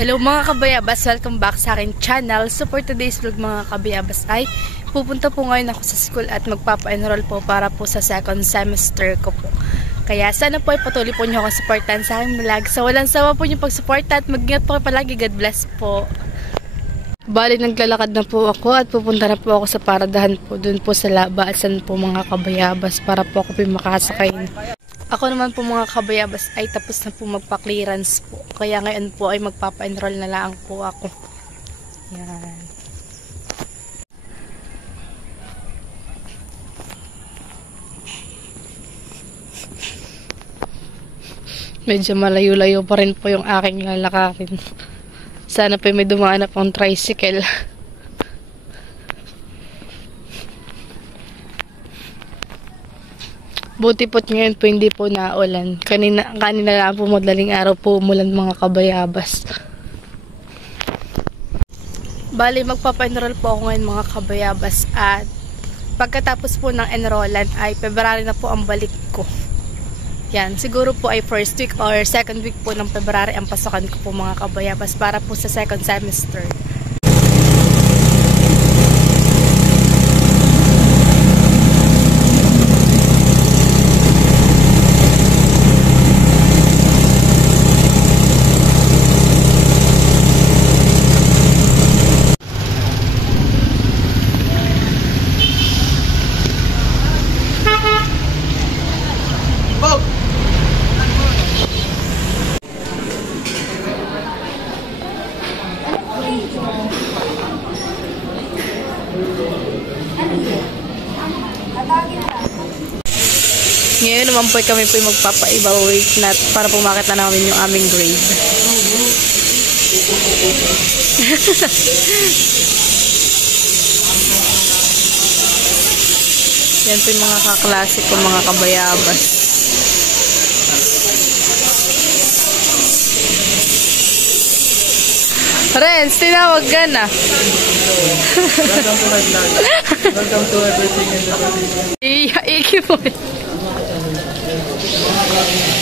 Hello mga kabayabas, welcome back sa aking channel. So for today's vlog mga kabayabas ay pupunta po ngayon ako sa school at magpapa-enroll po para po sa second semester ko po. Kaya sana po ay patuloy po niyo akong supportan sa aking vlog. So walang sawa po niyo pag-suporta at mag-ingat po palagi. God bless po. Bali naglalakad na po ako at pupunta na po ako sa paradahan po dun po sa Labaasan po mga kabayabas para po ako po makasakay. Ako naman po mga kabayabas ay tapos na po magpa-clearance po. Kaya ngayon po ay magpapa-enroll na lang po ako. Yan. Medyo malayo-layo pa rin po yung aking lalakarin. Sana po may dumaan na pong tricycle. Buti po't ngayon po hindi po naulan. Kanina lang po madaling araw po umulan mga kabayabas. Bali magpapa-enroll po ako ngayon mga kabayabas at pagkatapos po ng enrollan ay February na po ang balik ko. Yan, siguro po ay first week or second week po ng February ang pasokan ko po mga kabayabas para po sa second semester. Ngayon naman po kami po magpapa-evaluate na para po makita namin yung aming grade. Yan po yung mga kaklase ko mga kabayabas. Renz, tinawag ka na. Welcome to everything in the world. Iki mo.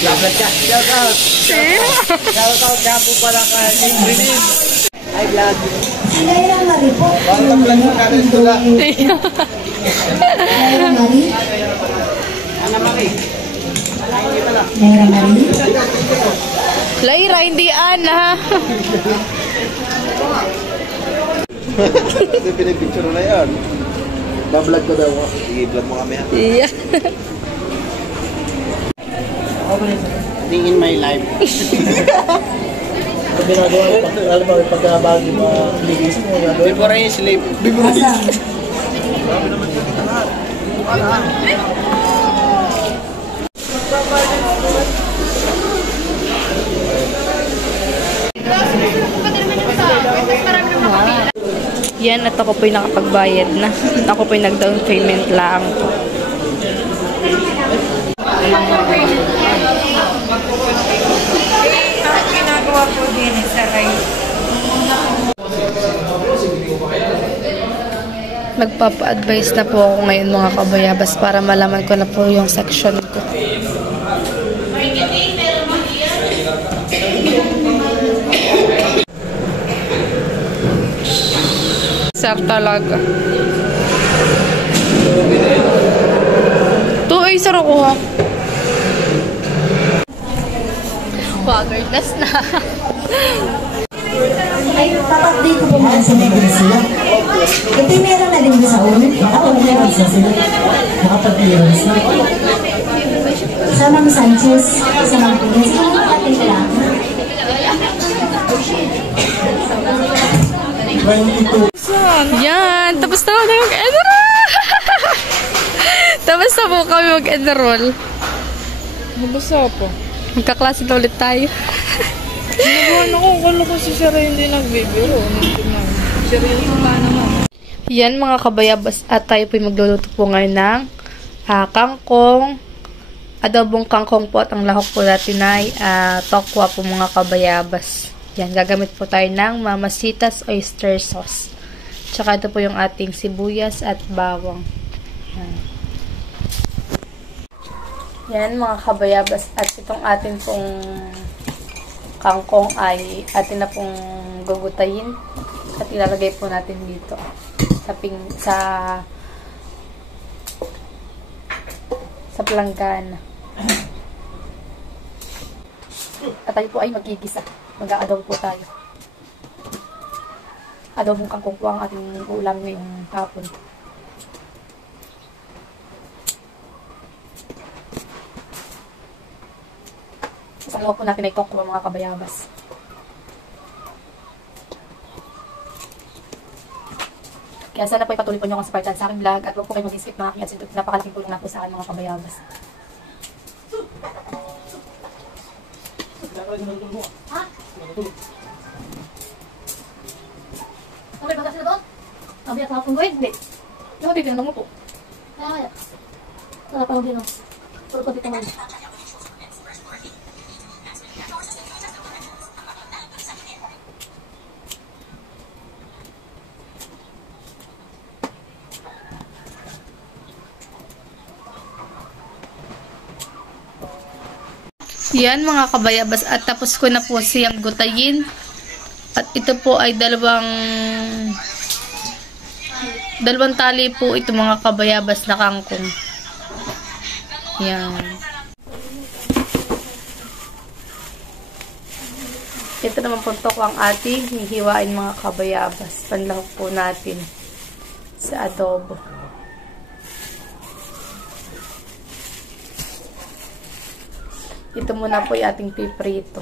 Shout out! Shout out na po pala ka Ingrid. I vlog. Naira Marie po. Welcome lang po natin ito lang. Naira Marie. Ana Marie. Naira Marie. Laira, hindi Ana. Ito pinipicture na yan. Na-vlog ko daw. I-vlog mo kami ha. Yeah. In my life. Ginagawa ko pag alam mo pagkabagi mo ligis mo before I sleep. Before I sleep. Yan at ako po'y nakapagbayad na. Ako po'y nag-down payment lang. Ginagawa po din sa rice. Magpapa-advise na po ako ngayon mga kabayabas para malaman ko na po yung section ko. Sir talaga. Ito ay sir ako ha. Wagardless na. Ay, papag-update ko po muna sa Negresila. Ito yung meron na din sa ulit. Ako meron sa sila. Nakapag-clearance na. Sa Ma'am Sanchez, sa Ma'am Pines, ito yung ating lang. 22. Yan, tapos na kami mag-enroll. Tapos na po kami mag-enroll. Nabasa po. Magkaklase na ulit tayo. Ano ko, kala ko si Sir hindi nagbibiro. Seryoso ka naman. Yan mga kabayabas at tayo po magluluto po ngayon ng kangkong, adobong kangkong po at ang lahok po natin ay tokwa po mga kabayabas. Yan, gagamit po tayo ng Mamacita's oyster sauce. Tsaka ito po yung ating sibuyas at bawang. Yan. Yan mga kabayabas at itong ating pong kangkong ay atin na pong gugutayin at ilalagay po natin dito sa planggana. At tayo po ay magigisa. Mag-a-adobo po tayo. Adobong kangkong po ang ating ulam ngayong hapon. Sa loob po natin ay tokwa mga kabayabas. Kaya sana po ipatuloy po nyo akong supportan sa aking vlog at huwag po kayo mag-skip mga aking ads. Napakalaking tulong na po sa akin mga kabayabas. Ha? Sabi ba kasi na doon? Sabi at hapon ko hindi. Yung titignan mo po. Kaya. Wala pa akong ginaw. Puro ko dito man. Yan mga kabayabas at tapos ko na po siyang gutayin. At ito po ay dalawang tali po ito mga kabayabas na kangkong. Yan. Ito naman po ang ating hihiwain mga kabayabas. Panlahok po natin sa adobo. Ito muna po yung ating piprito.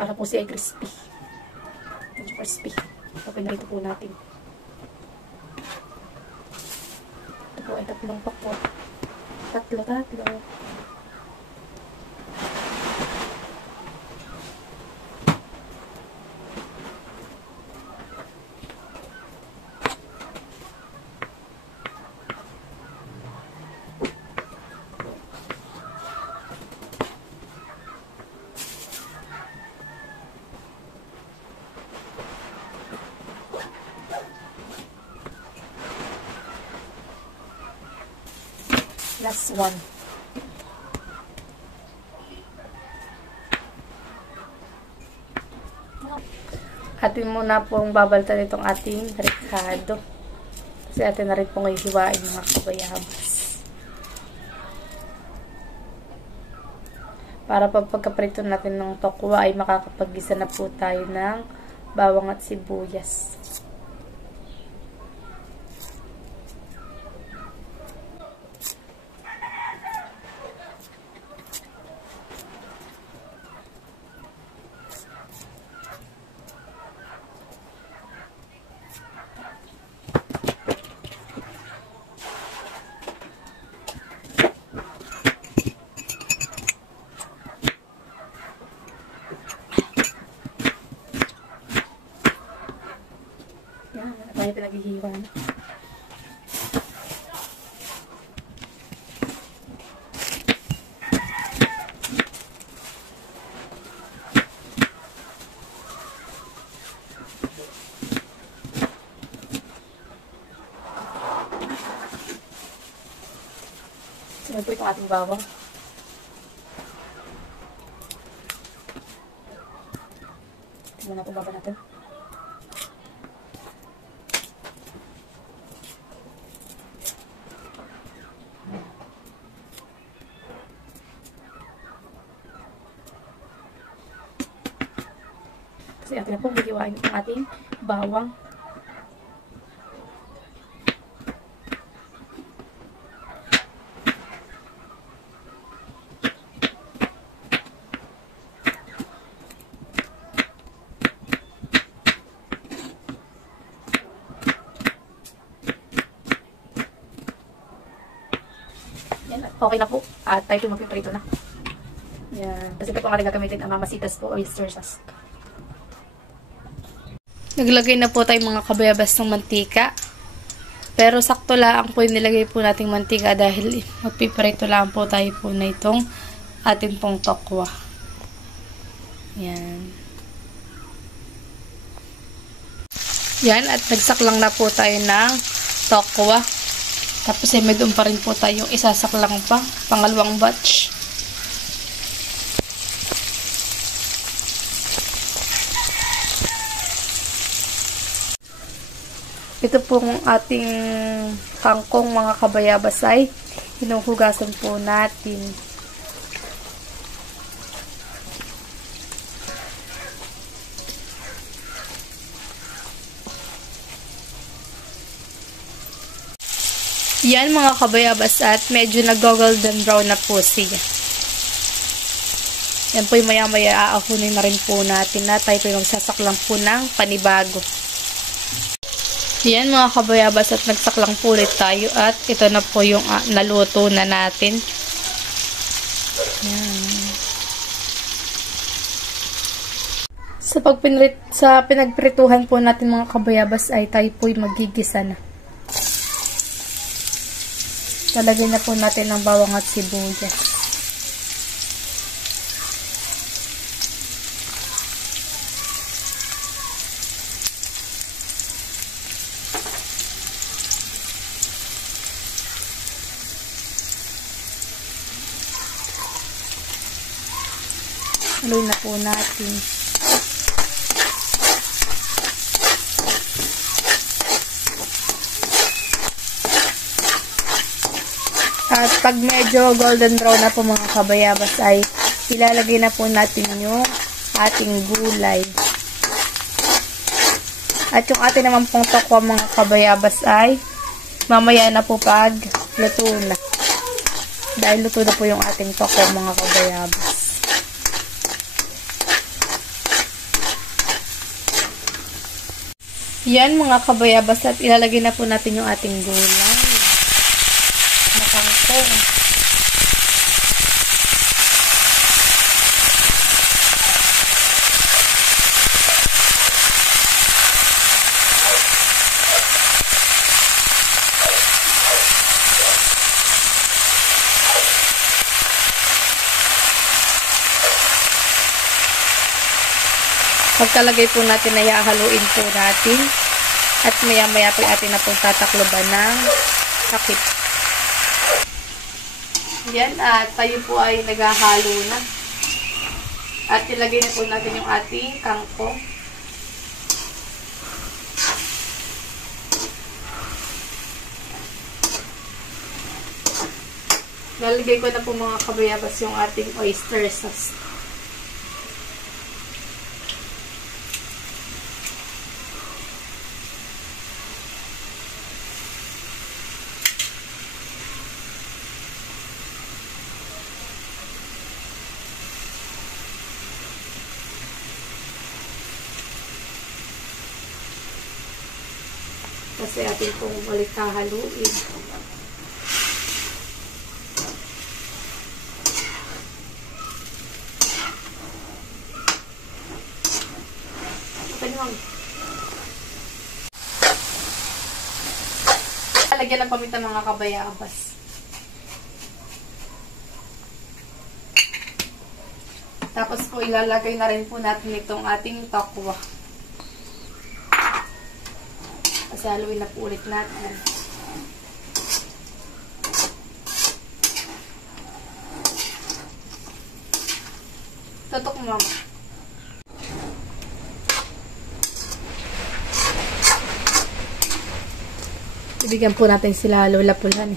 Para po siya ay crispy. Medyo crispy. Okay na ito po natin. Ito po ay tatlong pakot. Tatlo. Last one. Atin muna pong babaltan itong ating rekado. Kasi atin na rin pong hihiwain mga kabayabas. Para pagkaprito natin ng tokwa ay makakapag-gisa na po tayo ng bawang at sibuyas. Tayo pinaghihiwa na. Sunod po itong ating bawang. Tingnan na po baba natin. Kasi atin na pong hihiwain ang ating bawang. Yan, okay na po. At tayo po magpiprito na. Yan. Kasi ito po nga rin gagamitin ang mamasitas po oyster sauce. Naglagay na po tayo mga kabayabas ng mantika. Pero sakto lang po yung nilagay po nating mantika dahil magpiprito lang po tayo po na itong ating pong tokwa. Yan. Yan, at nagsaklang na po tayo ng tokwa. Tapos ay may doon pa rin po tayong isasaklang pa, pangalawang batch. Ito pong ating kangkong mga kabayabas ay hinuhugasan po natin. Yan mga kabayabas at medyo nag-golden brown na po siya. Yan po yung maya-maya aahunin na rin po natin na tayo po yung magsasaklang po ng panibago. Yan mga kabayabas at nagsaklang po ulit tayo at ito na po yung naluto na natin. Yan. Sa pinagprituhan po natin mga kabayabas ay tayo po yung magigisa na. Talagyan na po natin ng bawang at sibuyas. Haluin na po natin. At pag medyo golden brown na po mga kabayabas ay ilalagay na po natin yung ating gulay. At yung ating naman pong tokwa mga kabayabas ay mamaya na po pag luto na. Dahil luto na po yung ating tokwa mga kabayabas. Yan mga kabayabas at ilalagay na po natin yung ating gulay na kangkong. Pagkalagay po natin na hahaluin po natin at maya-maya po atin na pong tatakloban ng takip. Yan, at tayo po ay naghahalo na. At ilagay na po natin yung ating kangkong. Lalagay ko na po mga kabayabas yung ating oyster sauce. Kasi atin pong ulit hahaluin. Lagyan ng paminta mga kabayabas. Tapos po ilalagay na rin po natin itong ating tokwa. Kasi haluin na po ulit natin. Tutok mo. Ibigyan po natin sila lula-pulan.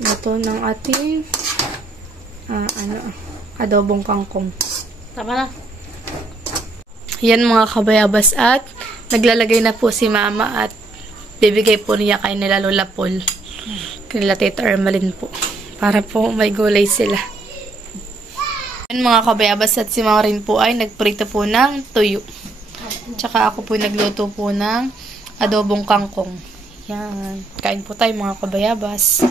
Ito ng ating adobong kangkong. Tama na. Yan mga kabayabas at naglalagay na po si mama at bibigay po niya kay nila Lola Paul. Kanila Tita Ermalyn po. Para po may gulay sila. Yan mga kabayabas at si mama rin po ay nagprito po ng tuyo. Tsaka ako po nagluto po ng adobong kangkong. Yan. Kain po tayo mga kabayabas.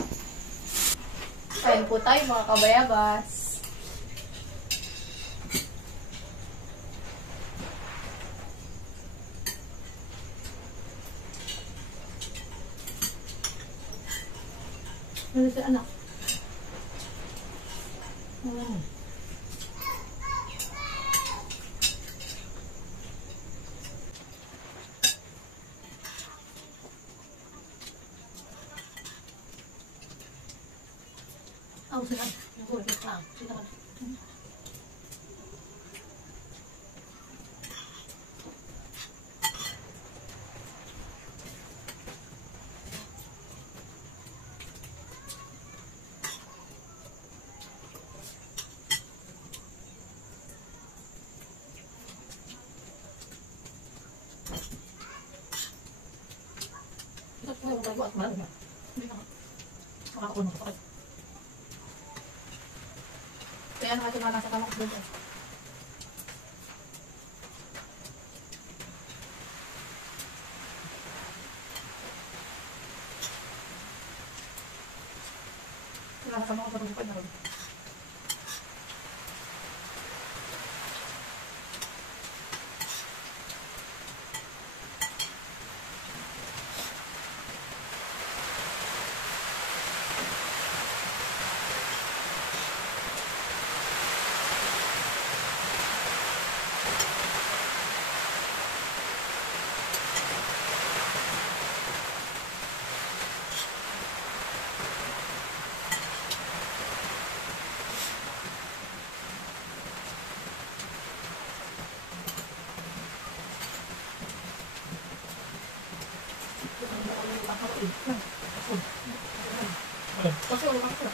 Kain po tayo mga kabayabas. Ano si anak? Oh. Oh, sila. Nagulat na pa. Sila ka. Ito po yung bago at mahal na. Hindi na. Makakakuha ng kapatid. Kaya naman ito nasa kamang doon. Nasa kamang doon pa na rin. Kasi wala ka.